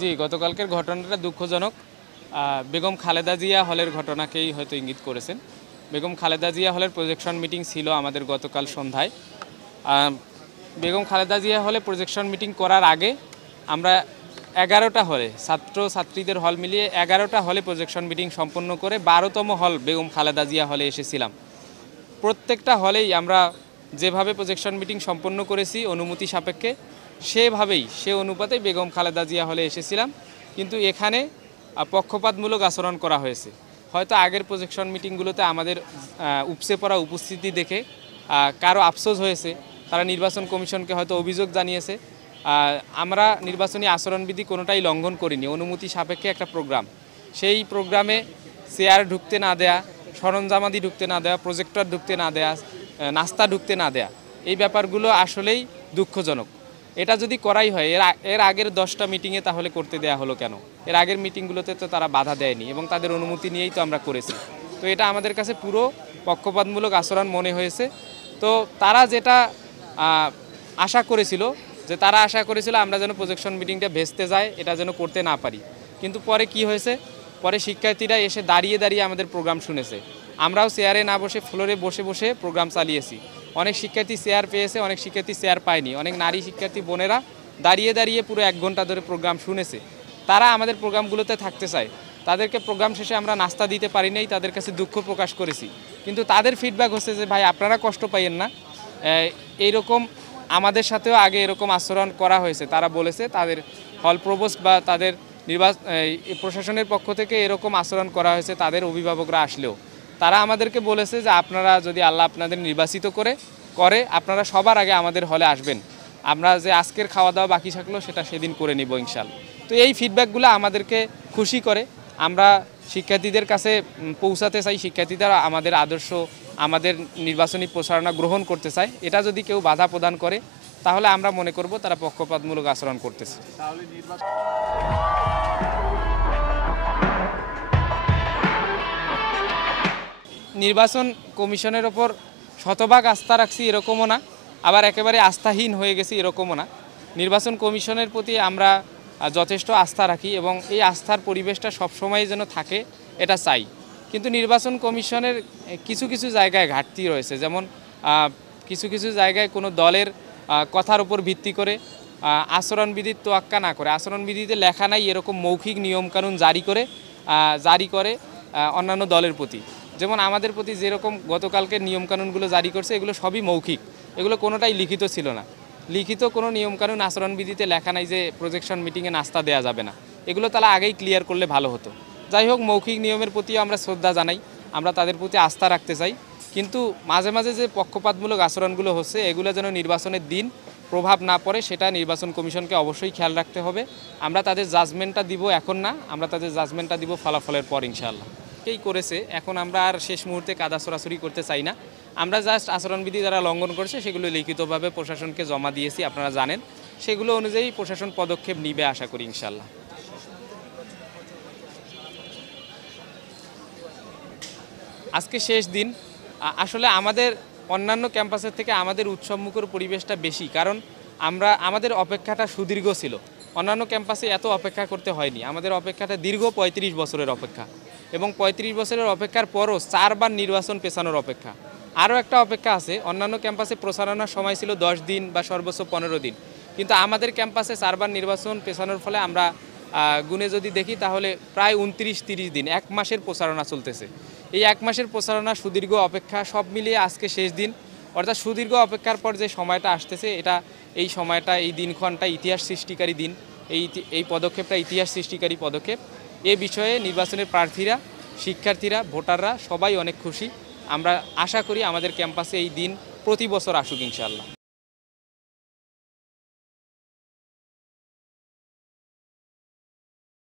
জি, গতকালকের ঘটনাটা দুঃখজনক। বেগম খালেদা জিয়া হলের ঘটনাকেই হয়তো ইঙ্গিত করেছেন। বেগম খালেদা জিয়া হলের প্রজেকশন মিটিং ছিল আমাদের গতকাল সন্ধ্যায়। আ বেগম খালেদা জিয়া হলে প্রজেকশন মিটিং করার আগে আমরা ১১টা হলে ছাত্র-ছাত্রীদের হল মিলিয়ে ১১টা হলে প্রজেকশন মিটিং সম্পন্ন করে ১২তম হল বেগম খালেদা জিয়া হলে এসেছিলাম। প্রত্যেকটা হলেই আমরা যেভাবে প্রজেকশন মিটিং সম্পন্ন করেছি অনুমতি সাপেক্ষে সেভাবেই সে অনুপাতে বেগম খালেদা জিয়া হলে এসেছিলাম। কিন্তু এখানে পক্ষপাতমূলক আচরণ করা হয়েছে। হয়তো আগের প্রজেকশন মিটিংগুলোতে আমাদের উপচে পড়া উপস্থিতি দেখে কারো আফসোস হয়েছে, তারা নির্বাচন কমিশনকে হয়তো অভিযোগ জানিয়েছে। আমরা নির্বাচনী আচরণবিধি কোনোটাই লঙ্ঘন করিনি, অনুমতি সাপেক্ষে একটা প্রোগ্রাম। সেই প্রোগ্রামে চেয়ার ঢুকতে না দেয়া, সরঞ্জামাদি ঢুকতে না দেওয়া, প্রজেক্টর ঢুকতে না দেয়া, নাস্তা ঢুকতে না দেয়া, এই ব্যাপারগুলো আসলেই দুঃখজনক। এটা যদি করাই হয় এর আগের 10টা মিটিংয়ে তাহলে করতে দেয়া হলো কেন? এর আগের মিটিংগুলোতে তো তারা বাধা দেয়নি এবং তাদের অনুমতি নিয়েই তো আমরা করেছি। তো এটা আমাদের কাছে পুরো পক্ষপাতমূলক আচরণ মনে হয়েছে। তো তারা যেটা আশা করেছিল, তারা আশা করেছিল আমরা যেন প্রজেকশন মিটিংটা ভেস্তে যায়, এটা যেন করতে না পারি। কিন্তু পরে কি হয়েছে? পরে শিক্ষার্থীরা এসে দাঁড়িয়ে দাঁড়িয়ে আমাদের প্রোগ্রাম শুনেছে। আমরাও চেয়ারে না বসে ফ্লোরে বসে বসে প্রোগ্রাম চালিয়েছি। অনেক শিক্ষার্থী চেয়ার পেয়েছে, অনেক শিক্ষার্থী চেয়ার পায়নি। অনেক নারী শিক্ষার্থী বোনেরা দাঁড়িয়ে দাঁড়িয়ে পুরো 1 ঘন্টা ধরে প্রোগ্রাম শুনেছে। তারা আমাদের প্রোগ্রামগুলোতে থাকতে চায়। তাদেরকে প্রোগ্রাম শেষে আমরা নাস্তা দিতে পারি নাই, তাদের কাছে দুঃখ প্রকাশ করেছি। কিন্তু তাদের ফিডব্যাক হচ্ছে যে ভাই আপনারা কষ্ট পাইয়েন না, এইরকম আমাদের সাথেও আগে এরকম আচরণ করা হয়েছে। তারা বলেছে তাদের হল প্রভোস্ট বা তাদের প্রশাসনের পক্ষ থেকে এরকম আচরণ করা হয়েছে তাদের অভিভাবকরা আসলেও। তারা আমাদেরকে বলেছে যে আপনারা যদি আল্লাহ আপনাদের নির্বাচিত করে আপনারা সবার আগে আমাদের হলে আসবেন। আমরা যে আজকের খাওয়া দাওয়া বাকি থাকলো সেটা সেদিন করে নিব ইনশাআল্লাহ। তো এই ফিডব্যাকগুলো আমাদেরকে খুশি করে। আমরা শিক্ষার্থীদের কাছে পৌঁছাতে চাই, শিক্ষার্থীরা আমাদের আদর্শ, আমাদের নির্বাচনী প্রচারণা গ্রহণ করতে চায়। এটা যদি কেউ বাধা প্রদান করে তাহলে আমরা মনে করব তারা পক্ষপাতমূলক আচরণ করতেছে। নির্বাচন কমিশনের ওপর শতভাগ আস্থা রাখছি এরকমও না, আবার একেবারে আস্থাহীন হয়ে গেছি এরকমও না। নির্বাচন কমিশনের প্রতি আমরা যথেষ্ট আস্থা রাখি এবং এই আস্থার পরিবেশটা সবসময় যেন থাকে এটা চাই। কিন্তু নির্বাচন কমিশনের কিছু কিছু জায়গায় ঘাটতি রয়েছে, যেমন কিছু কিছু জায়গায় কোনো দলের কথার উপর ভিত্তি করে আচরণবিধির তোয়াক্কা না করে, আচরণবিধিতে লেখা নাই এরকম মৌখিক নিয়মকানুন জারি করে অন্যান্য দলের প্রতি। যেমন আমাদের প্রতি যেরকম গতকালকে নিয়মকানুনগুলো জারি করছে এগুলো সবই মৌখিক, এগুলো কোনোটাই লিখিত ছিল না। লিখিত কোনো নিয়মকানুন আচরণবিধিতে লেখা নাই যে প্রজেকশন মিটিংয়ে নাস্তা দেওয়া যাবে না, এগুলো তারা আগেই ক্লিয়ার করলে ভালো হতো। যাই হোক, মৌখিক নিয়মের প্রতিও আমরা শ্রদ্ধা জানাই, আমরা তাদের প্রতি আস্থা রাখতে চাই। কিন্তু মাঝে মাঝে যে পক্ষপাতমূলক আচরণগুলো হচ্ছে এগুলো যেন নির্বাচনের দিন প্রভাব না পড়ে সেটা নির্বাচন কমিশনকে অবশ্যই খেয়াল রাখতে হবে। আমরা তাদের জাজমেন্টটা দিব এখন না, আমরা তাদের জাজমেন্টটা দিব ফলাফলের পর ইনশাআল্লাহ। এই করেছে, এখন আমরা আর শেষ মুহূর্তে কাদা ছড়াছড়ি করতে চাই না। আমরা জাস্ট আচরণবিধি যারা লঙ্ঘন করছে সেগুলো লিখিতভাবে প্রশাসনকে জমা দিয়েছি, আপনারা জানেন। সেগুলো অনুযায়ী প্রশাসন পদক্ষেপ নিবে আশা করি ইনশাআল্লাহ। আজকে শেষ দিন। আসলে আমাদের অন্যান্য ক্যাম্পাসের থেকে আমাদের উৎসবমুখর পরিবেশটা বেশি, কারণ আমাদের অপেক্ষাটা সুদীর্ঘ ছিল। অন্যান্য ক্যাম্পাসে এত অপেক্ষা করতে হয়নি, আমাদের অপেক্ষাটা দীর্ঘ ৩৫ বছরের অপেক্ষা, এবং ৩৫ বছরের অপেক্ষার পরও 4 বার নির্বাচন পেছানোর অপেক্ষা। আরও একটা অপেক্ষা আছে, অন্যান্য ক্যাম্পাসে প্রচারণার সময় ছিল 10 দিন বা সর্বোচ্চ 15 দিন, কিন্তু আমাদের ক্যাম্পাসে 4 বার নির্বাচন পেছানোর ফলে আমরা গুণে যদি দেখি তাহলে প্রায় 29-30 দিন, 1 মাসের প্রচারণা চলতেছে। এই 1 মাসের প্রচারণা, সুদীর্ঘ অপেক্ষা, সব মিলিয়ে আজকে শেষ দিন। অর্থাৎ সুদীর্ঘ অপেক্ষার পর যে সময়টা আসতেছে এই সময়টা, এই দিনক্ষণটা ইতিহাস সৃষ্টিকারী দিন। এই পদক্ষেপটা ইতিহাস সৃষ্টিকারী পদক্ষেপ। এ বিষয়ে নির্বাচনের প্রার্থীরা, শিক্ষার্থীরা, ভোটাররা সবাই অনেক খুশি। আমরা আশা করি আমাদের ক্যাম্পাসে এই দিন প্রতি বছর আসুক ইনশাআল্লাহ।